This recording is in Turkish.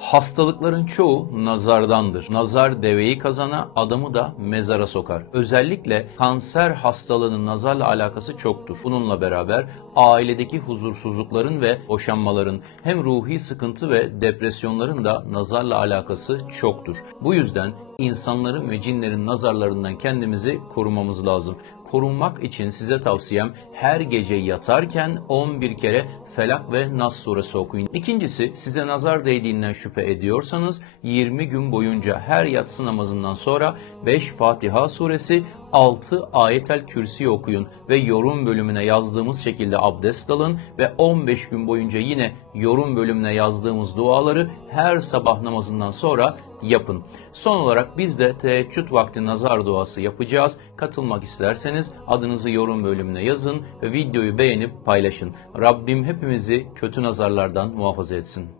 Hastalıkların çoğu nazardandır. Nazar deveyi kazana, adamı da mezara sokar. Özellikle kanser hastalığının nazarla alakası çoktur. Bununla beraber ailedeki huzursuzlukların ve boşanmaların hem ruhi sıkıntı ve depresyonların da nazarla alakası çoktur. Bu yüzden insanların ve cinlerin nazarlarından kendimizi korumamız lazım. Korunmak için size tavsiyem her gece yatarken 11 kere Felak ve Nas suresi okuyun. İkincisi size nazar değdiğinden şüphe ediyorsanız 20 gün boyunca her yatsı namazından sonra 5 Fatiha suresi 6 ayetel kürsi okuyun ve yorum bölümüne yazdığımız şekilde abdest alın ve 15 gün boyunca yine yorum bölümüne yazdığımız duaları her sabah namazından sonra yapın. Son olarak biz de teheccüd vakti nazar duası yapacağız. Katılmak isterseniz adınızı yorum bölümüne yazın ve videoyu beğenip paylaşın. Rabbim hepimizi kötü nazarlardan muhafaza etsin.